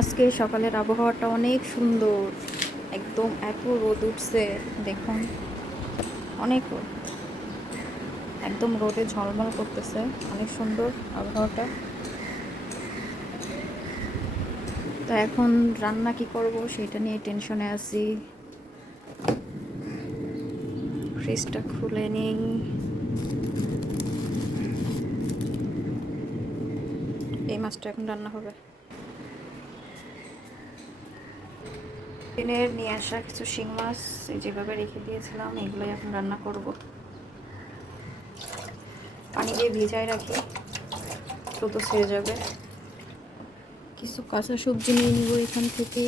আজকে সকালের আবহাওয়াটা অনেক সুন্দর, একদম এত রোদ উঠছে দেখুন, অনেক রোদ, একদম রোদে ঝলমল করতেছে, অনেক সুন্দর আবহাওয়াটা। তো এখন রান্না কি করব সেটা নিয়ে টেনশনে আছি। ফ্রিজটা খুলে নিই। এই মাছটা এখন রান্না হবে। দিনের নিয়ে আসা কিছু শিং মাছ যেভাবে রেখে দিয়েছিলাম, এগুলোই এখন রান্না করব। পানি দিয়ে ভিজায় রাখি, দ্রুত ছেড়ে যাবে। কিছু কাঁচা সবজি নিয়ে নিব এখান থেকে।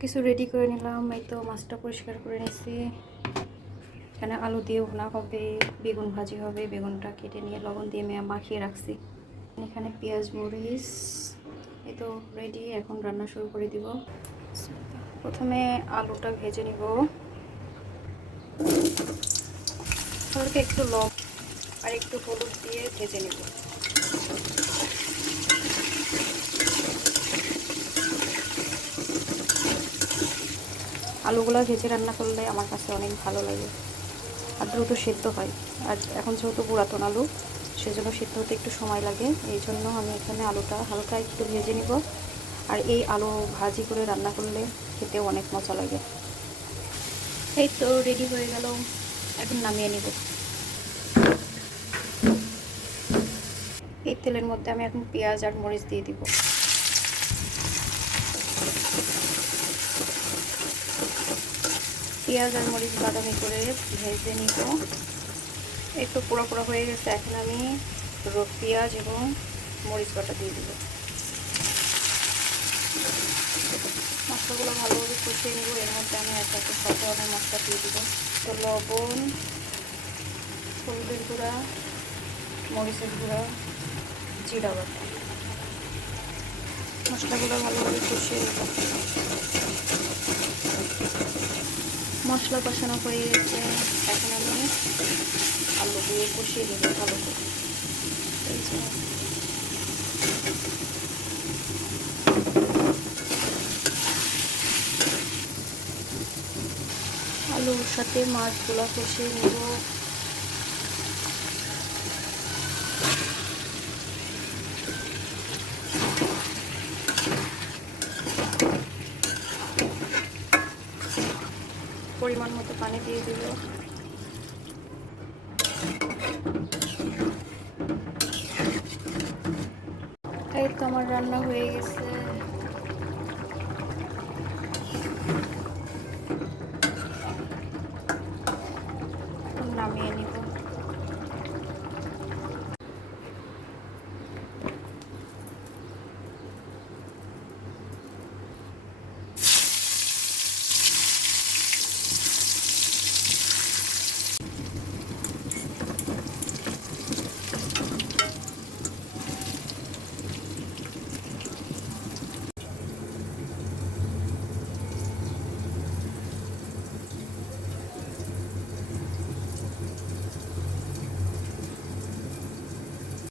কিছু রেডি করে নিলাম। এই তো মাছটা পরিষ্কার করে নিয়েছি। এখানে আলু দিয়ে ভুনা হবে, বেগুন ভাজি হবে। বেগুনটা কেটে নিয়ে লবণ দিয়ে মাখিয়ে রাখছি। এখানে পেঁয়াজ মরিচ এই তো রেডি। এখন রান্না শুরু করে দিব। প্রথমে আলুটা ভেজে নিব। হালকা একটু লবণ আর একটু হলুদ দিয়ে ভেজে নিব। আলুগুলো ভেজে রান্না করলে আমার কাছে অনেক ভালো লাগে আর দ্রুত সেদ্ধ হয়। আর এখন যেহেতু পুরাতন আলু, সেজন্য সেদ্ধ হতে একটু সময় লাগে। এই জন্য আমি এখানে আলুটা হালকা একটু ভেজে নিব। আর এই আলু ভাজি করে রান্না করলে খেতেও অনেক মজা লাগে। এই তো রেডি হয়ে গেল, এখন নামিয়ে নিব। এই তেলের মধ্যে আমি এখন পেঁয়াজ আর মরিচ দিয়ে দিব। পেঁয়াজ আর মরিচ বাদামি করে ভেজে নিব। একটু পোড়া পোড়া হয়ে গেছে। এখন আমি পেঁয়াজ এবং মরিচ বাটা দিয়ে দিব। মশলাগুলো ভালোভাবে কষিয়ে নেব। এর মধ্যে আমি একটা সব ধরনের মশলা দিয়ে দিব। তো লবণ, হলুদের গুঁড়া, মরিচের গুঁড়া, জিরা বাটা, মশলাগুলো ভালোভাবে কষিয়ে নেব। মশলা কষানো হয়ে গেছে। এখন আমি আলু দিয়ে কষিয়ে দেব ভালো করে। আলুর সাথে মাছগুলো কষিয়ে নেব। পরিমাণ মতো পানি দিয়ে দিব। এই তো আমার রান্না হয়ে গেছে।